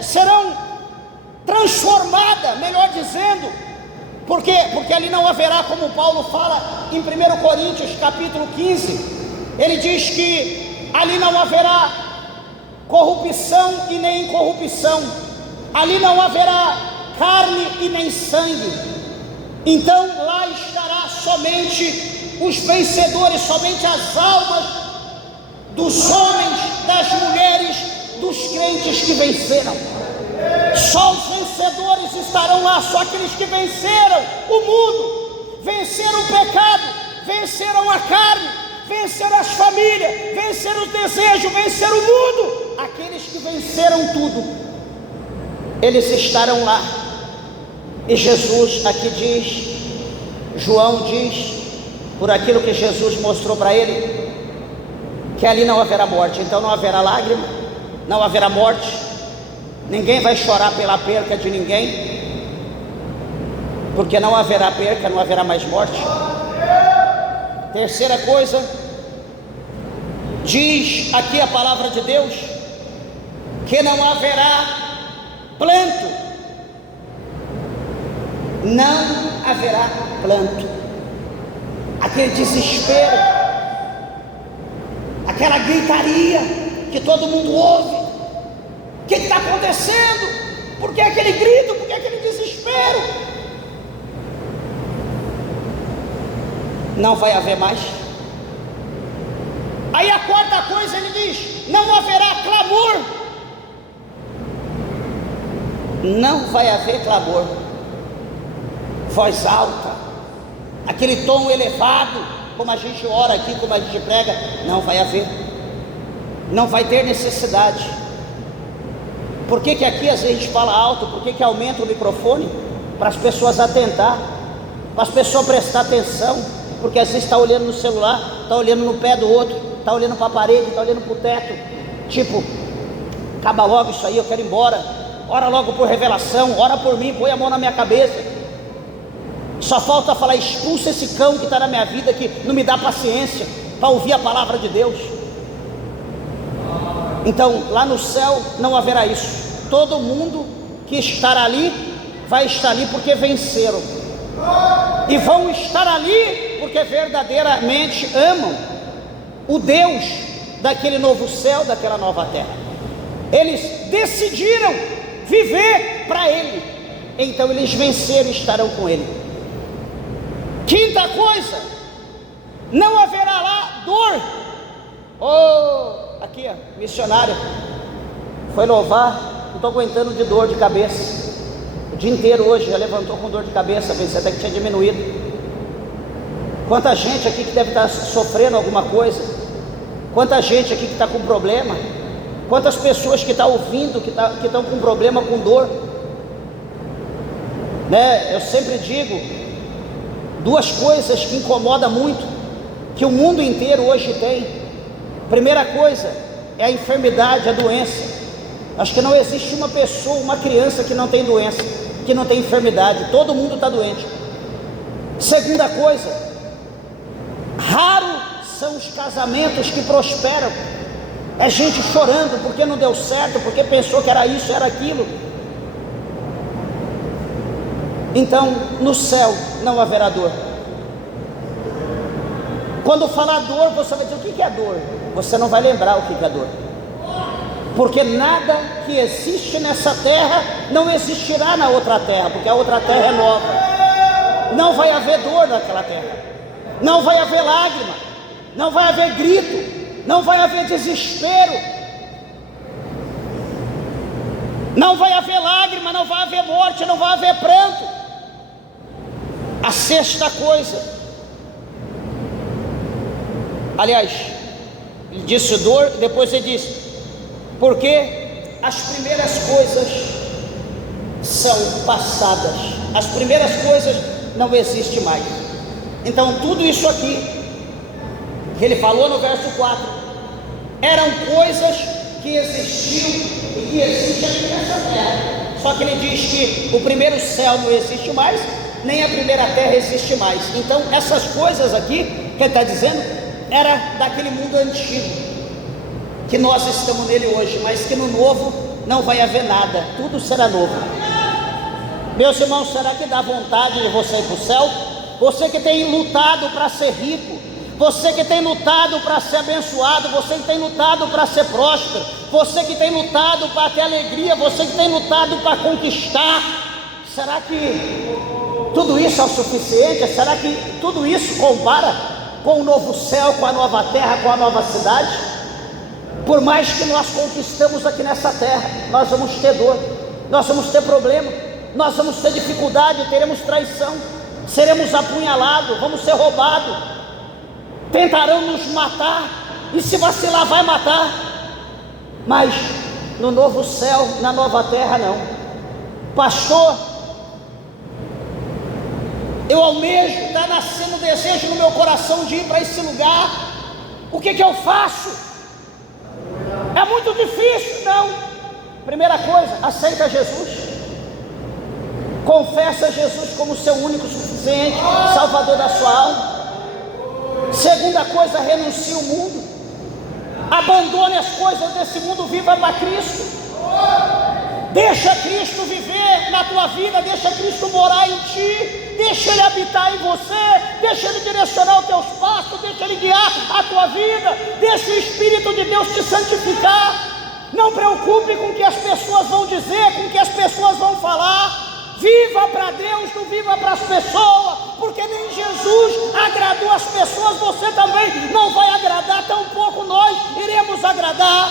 serão transformadas, melhor dizendo. Por quê? Porque ali não haverá, como Paulo fala em 1 Coríntios capítulo 15, ele diz que ali não haverá corrupção e nem incorrupção, ali não haverá carne e nem sangue. Então lá estará somente os vencedores, somente as almas dos homens, das mulheres, dos crentes que venceram. Só os vencedores estarão lá, só aqueles que venceram o mundo, venceram o pecado, venceram a carne, venceram as famílias, venceram os desejos, venceram o mundo. Aqueles que venceram tudo, eles estarão lá. E Jesus aqui diz, João diz, por aquilo que Jesus mostrou para ele, que ali não haverá morte. Então não haverá lágrima, não haverá morte, ninguém vai chorar pela perca de ninguém, porque não haverá perca, não haverá mais morte. Terceira coisa, diz aqui a palavra de Deus, que não haverá planto, não haverá planto. Aquele desespero, aquela gritaria que todo mundo ouve, o que está acontecendo? Por que aquele grito? Por que aquele desespero? Não vai haver mais. Aí a quarta coisa ele diz, não haverá clamor. Não vai haver clamor, voz alta, aquele tom elevado, como a gente ora aqui, como a gente prega, não vai haver. não vai ter necessidade. Por que que aqui às vezes a gente fala alto? Por que que aumenta o microfone? Para as pessoas atentar, para as pessoas prestar atenção, porque às vezes está olhando no celular, está olhando no pé do outro, está olhando para a parede, está olhando para o teto, tipo, acaba logo isso aí, eu quero ir embora, ora logo por revelação, ora por mim, põe a mão na minha cabeça. Só falta falar, expulsa esse cão que está na minha vida, que não me dá paciência para ouvir a palavra de Deus. Então lá no céu não haverá isso. Todo mundo que estar ali vai estar ali porque venceram, e vão estar ali porque verdadeiramente amam o Deus daquele novo céu, daquela nova terra. Eles decidiram viver para Ele, então eles venceram e estarão com Ele. Quinta coisa, não haverá lá dor. Oh, aqui ó, missionária foi louvar, não estou aguentando de dor de cabeça. O dia inteiro hoje, já levantou com dor de cabeça, pensei até que tinha diminuído. Quanta gente aqui que deve estar sofrendo alguma coisa, quanta gente aqui que está com problema, quantas pessoas que estão ouvindo, que estão com problema, com dor, né? Eu sempre digo, duas coisas que incomodam muito, que o mundo inteiro hoje tem. Primeira coisa é a enfermidade, a doença. Acho que não existe uma pessoa, uma criança que não tem doença, que não tem enfermidade, todo mundo está doente. Segunda coisa, raro são os casamentos que prosperam. É gente chorando porque não deu certo, porque pensou que era isso, era aquilo. Então no céu não haverá dor. Quando falar dor, você vai dizer, o que é dor? Você não vai lembrar o que é dor, porque nada que existe nessa terra não existirá na outra terra, porque a outra terra é nova. Não vai haver dor naquela terra, não vai haver lágrima, não vai haver grito, não vai haver desespero, não vai haver lágrima, não vai haver morte, não vai haver pranto. A sexta coisa, aliás, ele disse dor, depois ele disse, porque as primeiras coisas são passadas, as primeiras coisas não existem mais. Então tudo isso aqui que ele falou no verso 4 eram coisas que existiam e que existem aqui nessa terra. Só que ele diz que o primeiro céu não existe mais, nem a primeira terra existe mais. Então essas coisas aqui que ele está dizendo era daquele mundo antigo, que nós estamos nele hoje, mas que no novo não vai haver nada, tudo será novo. Meus irmãos, será que dá vontade de você ir para o céu? Você que tem lutado para ser rico, você que tem lutado para ser abençoado, você que tem lutado para ser próspero, você que tem lutado para ter alegria, você que tem lutado para conquistar, será que tudo isso é o suficiente? Será que tudo isso compara com o novo céu, com a nova terra, com a nova cidade? Por mais que nós conquistamos aqui nessa terra, nós vamos ter dor, nós vamos ter problema, nós vamos ter dificuldade, teremos traição, seremos apunhalados, vamos ser roubados, tentarão nos matar, e se vacilar vai matar. Mas no novo céu, na nova terra não. Pastor, eu almejo, está nascendo desejo no meu coração de ir para esse lugar, o que eu faço? É muito difícil. Não. Primeira coisa, aceita Jesus, confessa Jesus como seu único, suficiente Salvador da sua alma. Segunda coisa, renuncie o mundo, abandone as coisas desse mundo, viva para Cristo, deixa Cristo viver na tua vida, deixa Cristo morar em ti, deixa Ele habitar em você, deixa Ele direcionar os teus passos, deixa Ele guiar a tua vida, deixa o Espírito de Deus te santificar. Não preocupe com o que as pessoas vão dizer, com o que as pessoas vão falar. Viva para Deus, não viva para as pessoas, porque nem Jesus agradou as pessoas, você também não vai agradar, tampouco nós iremos agradar.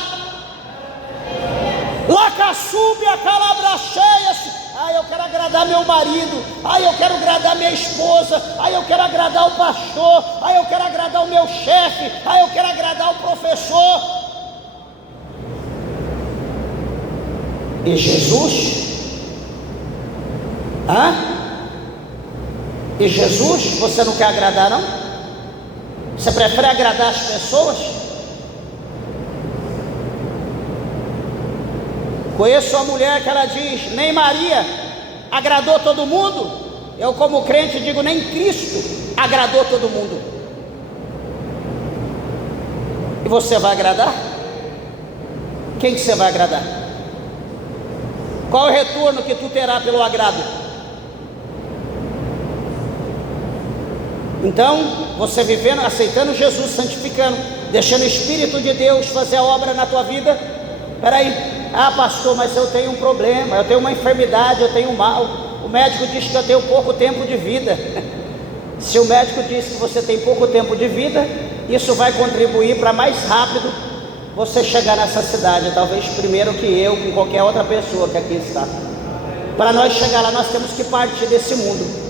Lacaçube, a calabra cheia. Eu quero agradar meu marido, eu quero agradar minha esposa, eu quero agradar o pastor, eu quero agradar o meu chefe, eu quero agradar o professor. E Jesus? E Jesus, você não quer agradar não? Você prefere agradar as pessoas? Conheço uma mulher que ela diz: nem Maria agradou todo mundo. Eu, como crente, digo: nem Cristo agradou todo mundo. E você vai agradar? Quem que você vai agradar? Qual é o retorno que tu terá pelo agrado? Então, você vivendo, aceitando Jesus, santificando, deixando o Espírito de Deus fazer a obra na tua vida. Peraí, pastor, mas eu tenho um problema, eu tenho uma enfermidade, eu tenho um mal. O médico diz que eu tenho pouco tempo de vida. Se o médico diz que você tem pouco tempo de vida, isso vai contribuir para mais rápido você chegar nessa cidade, talvez primeiro que eu, com qualquer outra pessoa que aqui está. Para nós chegar lá, nós temos que partir desse mundo.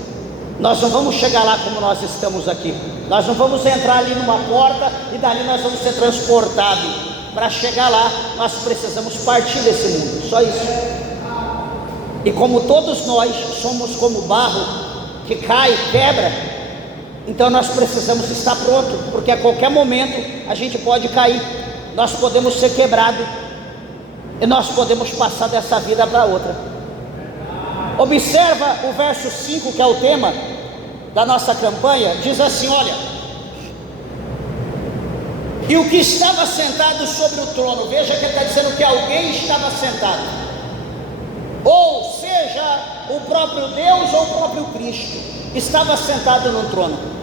Nós não vamos chegar lá como nós estamos aqui. Nós não vamos entrar ali numa porta e dali nós vamos ser transportados. Para chegar lá, nós precisamos partir desse mundo, só isso. E como todos nós somos como barro que cai, quebra, então nós precisamos estar prontos, porque a qualquer momento a gente pode cair. Nós podemos ser quebrados e nós podemos passar dessa vida para outra. Observa o verso 5, que é o tema da nossa campanha. Diz assim: olha, e o que estava sentado sobre o trono, veja que ele está dizendo que alguém estava sentado, ou seja, o próprio Deus ou o próprio Cristo estava sentado no trono.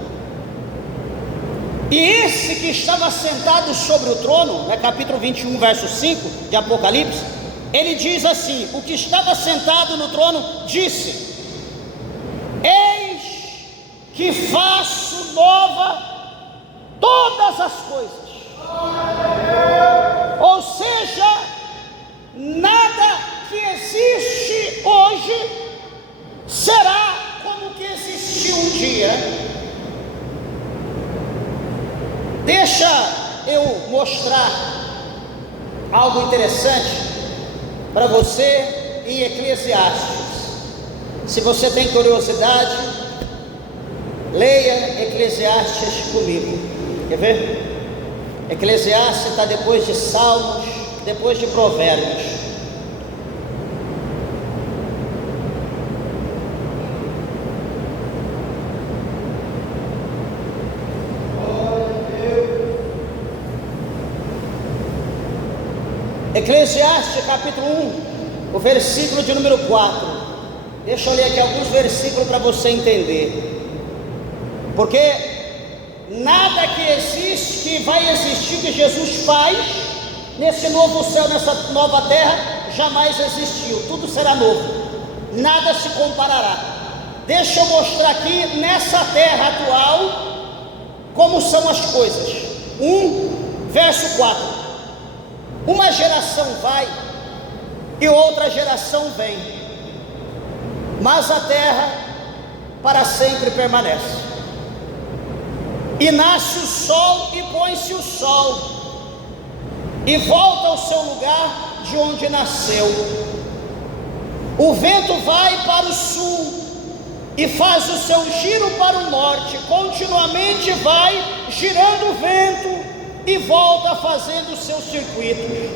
E esse que estava sentado sobre o trono, capítulo 21, verso 5 de Apocalipse, ele diz assim: o que estava sentado no trono disse: eis que faço nova todas as coisas. Ou seja, nada que existe hoje será como que existiu um dia. Deixa eu mostrar algo interessante para você em Eclesiastes. Se você tem curiosidade, leia Eclesiastes comigo. Quer ver? Eclesiastes está depois de Salmos, depois de Provérbios. Eclesiastes capítulo 1, o versículo de número 4. Deixa eu ler aqui alguns versículos para você entender. Porque nada que existe, que vai existir, que Jesus faz nesse novo céu, nessa nova terra, jamais existiu. Tudo será novo, nada se comparará. Deixa eu mostrar aqui nessa terra atual como são as coisas. Verso 4. Uma geração vai e outra geração vem, mas a terra para sempre permanece. E nasce o sol e põe-se o sol, e volta ao seu lugar de onde nasceu. O vento vai para o sul e faz o seu giro para o norte, continuamente vai girando o vento e volta fazendo os seus circuitos.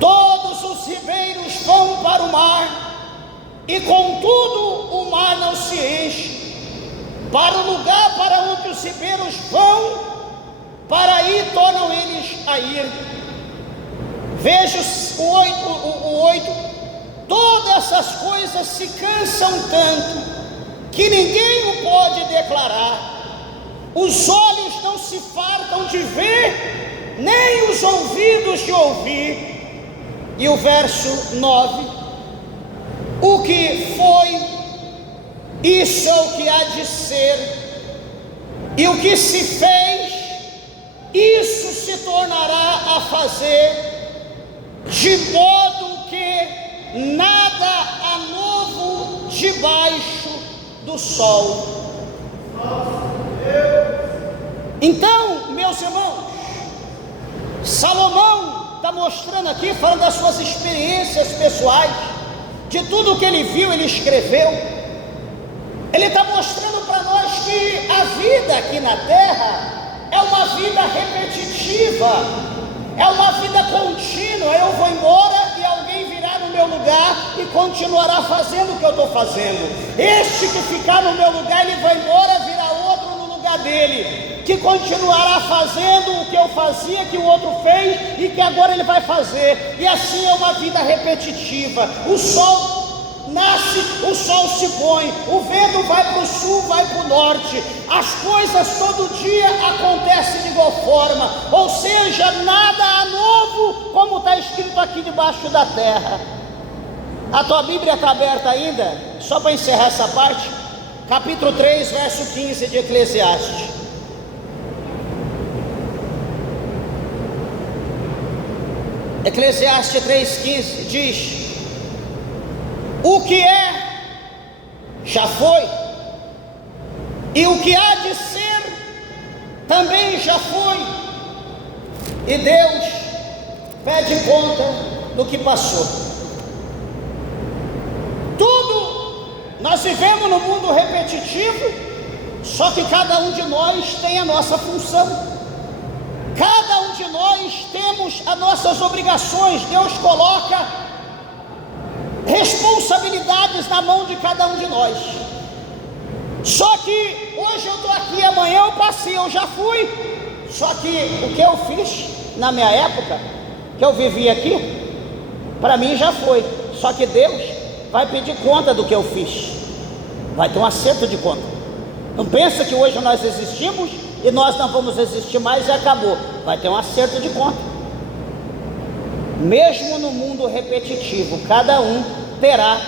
Todos os ribeiros vão para o mar, e contudo o mar não se enche. Para o lugar para onde os ribeiros vão, para aí tornam eles a ir. Veja o 8. Todas essas coisas se cansam tanto, que ninguém o pode declarar. Os olhos não se fartam de ver, nem os ouvidos de ouvir. E o verso 9: o que foi, isso é o que há de ser, e o que se fez, isso se tornará a fazer, de modo que nada há novo debaixo do sol. Então, meus irmãos, Salomão está mostrando aqui, falando das suas experiências pessoais, de tudo que ele viu, ele escreveu. Ele está mostrando para nós que a vida aqui na terra é uma vida repetitiva, é uma vida contínua. Eu vou embora e alguém virá no meu lugar e continuará fazendo o que eu estou fazendo. Este que ficar no meu lugar, ele vai embora, virá outro no lugar dele, que continuará fazendo o que eu fazia, que o outro fez e que agora ele vai fazer. E assim é uma vida repetitiva. O sol nasce, o sol se põe, o vento vai para o sul, vai para o norte, as coisas todo dia acontecem de igual forma, ou seja, nada há novo, como está escrito aqui debaixo da terra. A tua Bíblia está aberta ainda? Só para encerrar essa parte, capítulo 3, verso 15 de Eclesiastes. Eclesiastes 3,15 diz: o que é, já foi, e o que há de ser, também já foi, e Deus pede conta do que passou. Tudo, nós vivemos no mundo repetitivo, só que cada um de nós tem a nossa função, cada um de nós temos as nossas obrigações. Deus coloca responsabilidades na mão de cada um de nós. Só que hoje eu estou aqui, amanhã eu passei, eu já fui. Só que o que eu fiz na minha época, que eu vivi aqui, para mim já foi. Só que Deus vai pedir conta do que eu fiz, vai ter um acerto de conta. Não pensa que hoje nós existimos e nós não vamos existir mais e acabou. Vai ter um acerto de conta. Mesmo no mundo repetitivo, cada um terá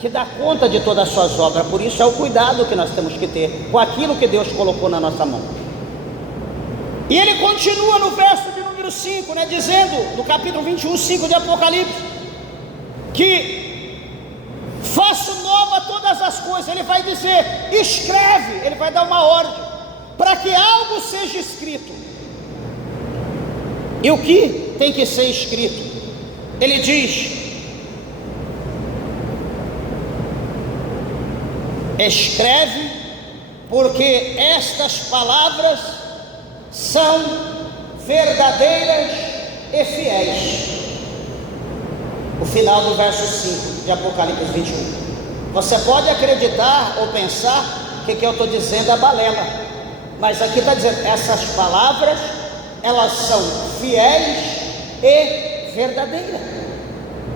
que dar conta de todas as suas obras. Por isso é o cuidado que nós temos que ter com aquilo que Deus colocou na nossa mão. E ele continua no verso de número 5, dizendo, no capítulo 21, 5 de Apocalipse, que faço nova todas as coisas. Ele vai dizer, escreve, ele vai dar uma ordem, para que algo seja escrito. E o que tem que ser escrito? Ele diz, escreve, porque estas palavras são verdadeiras e fiéis. O final do verso 5 de Apocalipse 21. Você pode acreditar ou pensar que o que eu estou dizendo é balela, mas aqui está dizendo, essas palavras, elas são fiéis e verdadeiras.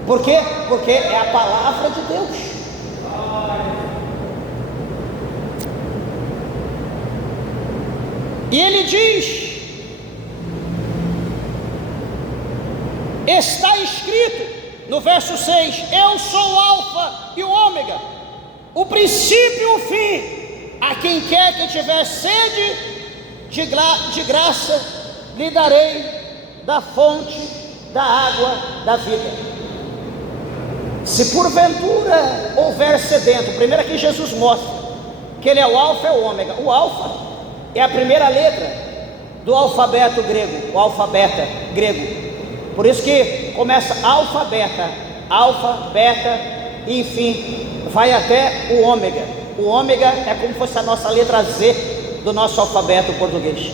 Por quê? Porque é a palavra de Deus. E ele diz, está escrito no verso 6, eu sou o alfa e o ômega, o princípio e o fim. A quem quer que tiver sede, de graça lhe darei da fonte da água da vida. Se porventura houver sedento, primeiro aqui Jesus mostra que ele é o alfa e o ômega. O alfa é a primeira letra do alfabeto grego, o alfabeta grego. Por isso que começa alfa, beta, enfim, vai até o ômega. O ômega é como se fosse a nossa letra Z do nosso alfabeto português.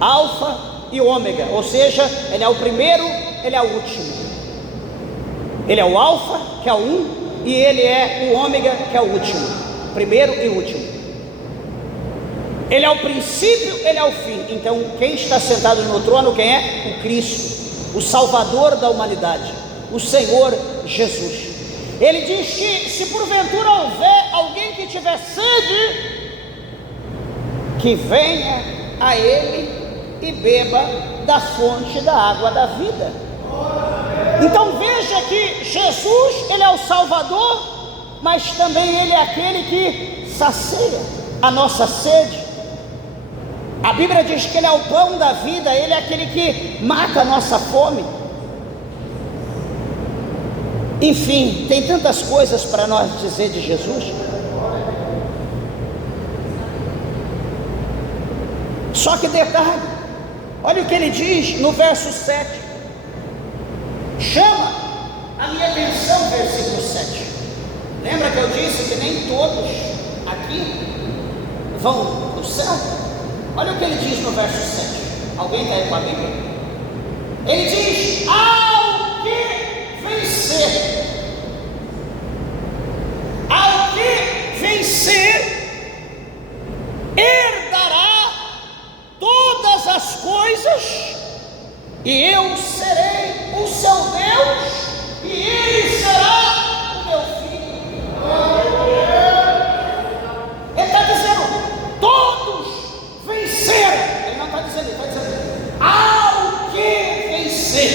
Alfa e ômega, ou seja, ele é o primeiro, ele é o último. Ele é o alfa, que é o 1, e ele é o ômega, que é o último. Primeiro e último. Ele é o princípio, ele é o fim. Então quem está sentado no trono, quem é? O Cristo, o Salvador da humanidade, o Senhor Jesus. Ele diz que se porventura houver alguém que tiver sede, que venha a ele e beba da fonte da água da vida. Então veja que Jesus, ele é o Salvador, mas também ele é aquele que sacia a nossa sede. A Bíblia diz que ele é o pão da vida, ele é aquele que mata a nossa fome. Enfim, tem tantas coisas para nós dizer de Jesus. Só que detalhe, olha o que ele diz no verso 7. Chama a minha atenção, versículo 7. Lembra que eu disse que nem todos aqui vão para o céu? Olha o que ele diz no verso 7. Alguém está aí com a Bíblia? Ele diz: ao que vencer, herdará todas as coisas, e eu serei o seu Deus, e ele será o meu filho. Ele está dizendo: todos venceram. Ele não está dizendo, ele está dizendo ao que vencer,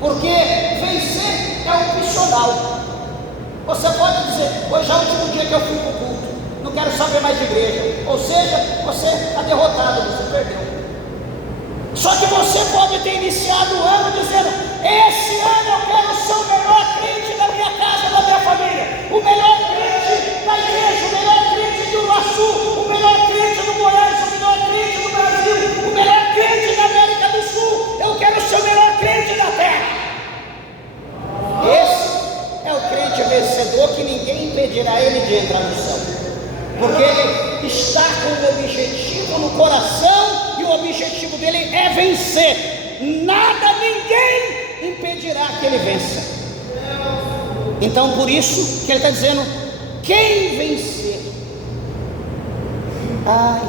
porque vencer é opcional. Você pode dizer: hoje é o último dia que eu fui para o culto, não quero saber mais de igreja. Ou seja, você está derrotado, você perdeu. Só que você pode ter iniciado o ano dizendo: esse ano eu quero ser o melhor crente da minha casa, da minha família, o melhor crente da igreja, o melhor crente de Uruaçu, o melhor crente do Goiás, o melhor crente do Brasil, o melhor crente da América do Sul. Eu quero ser o melhor crente da terra. Esse é o crente vencedor, que ninguém impedirá ele de entrar no céu, porque ele está com um objetivo no coração, e o objetivo dele é vencer. Nada, ninguém impedirá que ele vença. Então, por isso que ele está dizendo: quem vencer. Ai,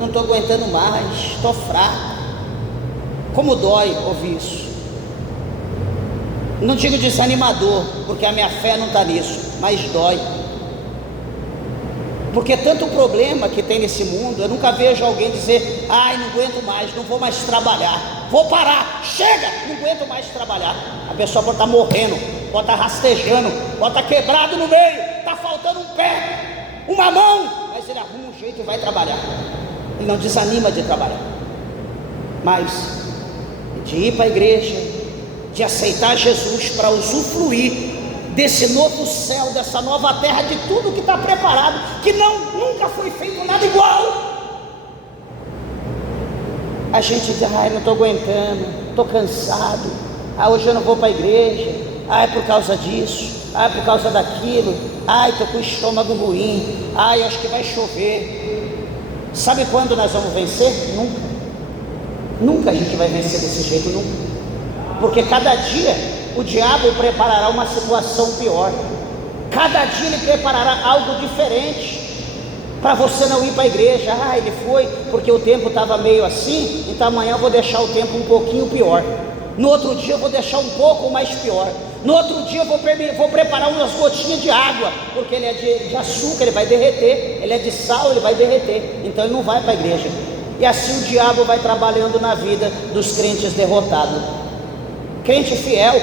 não estou aguentando mais, estou fraco. Como dói ouvir isso. Não digo desanimador, porque a minha fé não está nisso, mas dói. Porque tanto problema que tem nesse mundo, eu nunca vejo alguém dizer: ai, não aguento mais, não vou mais trabalhar, vou parar, chega, não aguento mais trabalhar. A pessoa pode estar morrendo, pode estar rastejando, pode estar quebrado no meio, está faltando um pé, uma mão, mas ele arruma um jeito e vai trabalhar. Ele não desanima de trabalhar, mas de ir para a igreja, de aceitar Jesus para usufruir desse novo céu, dessa nova terra, de tudo que está preparado, que nunca foi feito nada igual. A gente diz: ai, não estou aguentando, estou cansado, hoje eu não vou para a igreja, é por causa disso, é por causa daquilo, estou com o estômago ruim, acho que vai chover. Sabe quando nós vamos vencer? Nunca a gente vai vencer desse jeito, nunca. Porque cada dia o diabo preparará uma situação pior, cada dia ele preparará algo diferente, para você não ir para a igreja. Ele foi porque o tempo estava meio assim, então amanhã eu vou deixar o tempo um pouquinho pior, no outro dia eu vou deixar um pouco mais pior, no outro dia eu vou preparar umas gotinhas de água, porque ele é de açúcar, ele vai derreter, ele é de sal, ele vai derreter, então ele não vai para a igreja. E assim o diabo vai trabalhando na vida dos crentes derrotados. Crente fiel,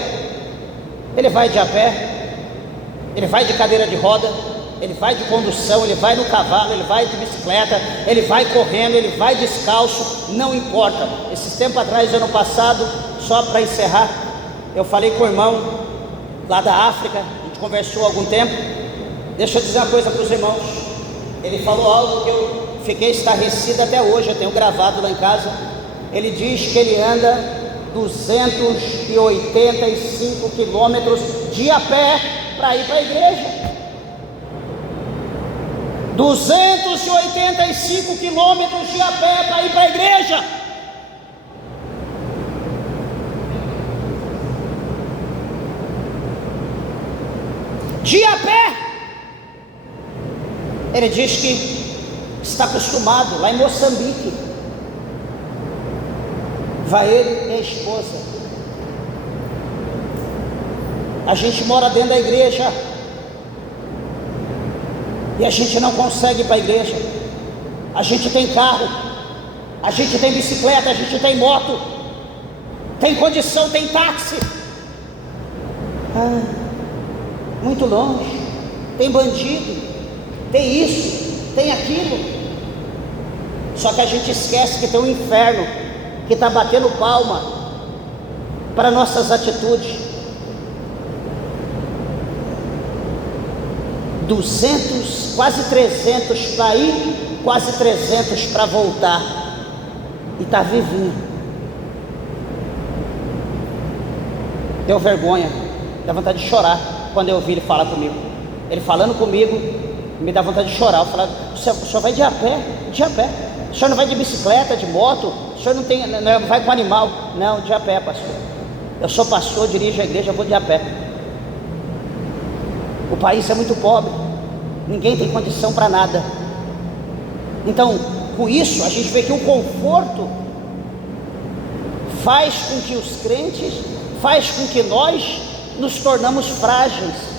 ele vai de a pé, ele vai de cadeira de roda, ele vai de condução, ele vai no cavalo, ele vai de bicicleta, ele vai correndo, ele vai descalço, não importa. Esses tempos atrás, ano passado, só para encerrar, eu falei com o irmão lá da África, a gente conversou há algum tempo. Deixa eu dizer uma coisa para os irmãos. Ele falou algo que eu fiquei estarrecido até hoje, eu tenho gravado lá em casa. Ele diz que ele anda 285 quilômetros de a pé para ir para a igreja. 285 quilômetros de a pé para ir para a igreja. De a pé. Ele diz que está acostumado lá em Moçambique. Vai ele e a esposa. A gente mora dentro da igreja e a gente não consegue ir para a igreja. A gente tem carro, a gente tem bicicleta, a gente tem moto, tem condição, tem táxi. Muito longe, tem bandido, tem isso, tem aquilo. Só que a gente esquece que tem um inferno que está batendo palma para nossas atitudes. 200, quase 300 para ir, quase 300 para voltar, e está vivinho. Deu vergonha, dá vontade de chorar quando eu ouvi ele falar comigo. Ele falando comigo, me dá vontade de chorar. Eu falava: o senhor vai de a pé? De a pé. O senhor não vai de bicicleta, de moto? O senhor não vai com animal? Não, de a pé, pastor. Eu sou pastor, dirijo a igreja, eu vou de a pé. O país é muito pobre, ninguém tem condição para nada. Então, com isso, a gente vê que o conforto faz com que os crentes, faz com que nós nos tornamos frágeis.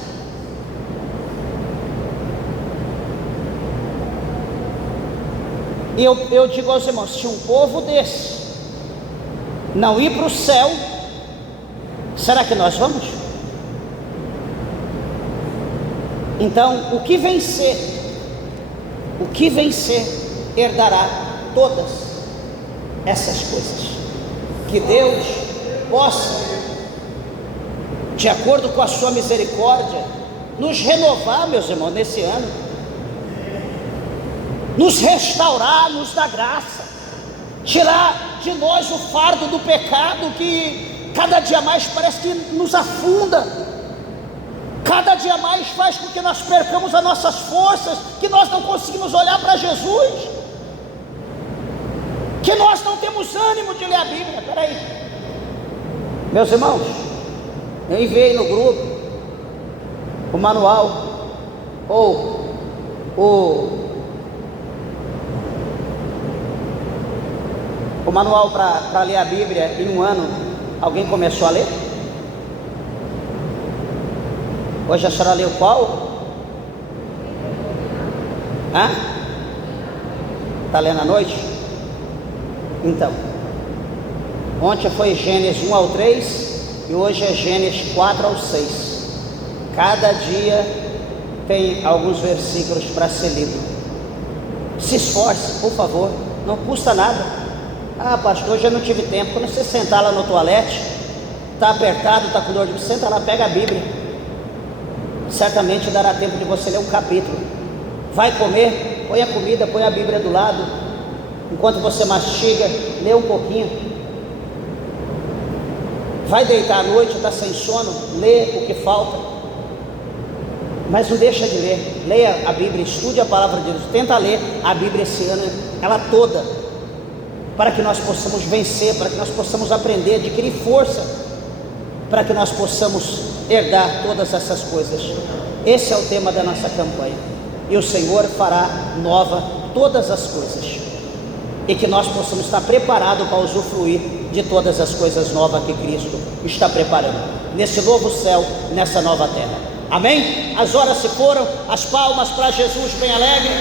E eu digo aos irmãos: se um povo desse não ir para o céu, será que nós vamos? Então, o que vencer herdará todas essas coisas. Que Deus possa, de acordo com a sua misericórdia, nos renovar, meus irmãos, nesse ano, nos restaurar, nos dar graça, tirar de nós o fardo do pecado que cada dia mais parece que nos afunda, cada dia mais faz com que nós percamos as nossas forças, que nós não conseguimos olhar para Jesus, que nós não temos ânimo de ler a Bíblia. Peraí, meus irmãos, eu enviei no grupo o manual, ou o manual para ler a Bíblia em um ano. Alguém começou a ler? Hoje a senhora leu qual? Está lendo à noite? Então, ontem foi Gênesis 1 ao 3 e hoje é Gênesis 4 ao 6. Cada dia tem alguns versículos para ser lido. Se esforce, por favor, não custa nada. Pastor, hoje eu não tive tempo. Quando você sentar lá no toalete, está apertado, está com dor de... senta lá, pega a Bíblia. Certamente dará tempo de você ler um capítulo. Vai comer, põe a comida, põe a Bíblia do lado. Enquanto você mastiga, lê um pouquinho. Vai deitar à noite, está sem sono, lê o que falta. Mas não deixa de ler. Leia a Bíblia, estude a palavra de Deus. Tenta ler a Bíblia esse ano, ela toda, para que nós possamos vencer, para que nós possamos aprender, adquirir força, para que nós possamos herdar todas essas coisas. Esse é o tema da nossa campanha. E o Senhor fará nova todas as coisas, e que nós possamos estar preparados para usufruir de todas as coisas novas que Cristo está preparando, nesse novo céu, nessa nova terra. Amém? As horas se foram, as palmas para Jesus bem alegre.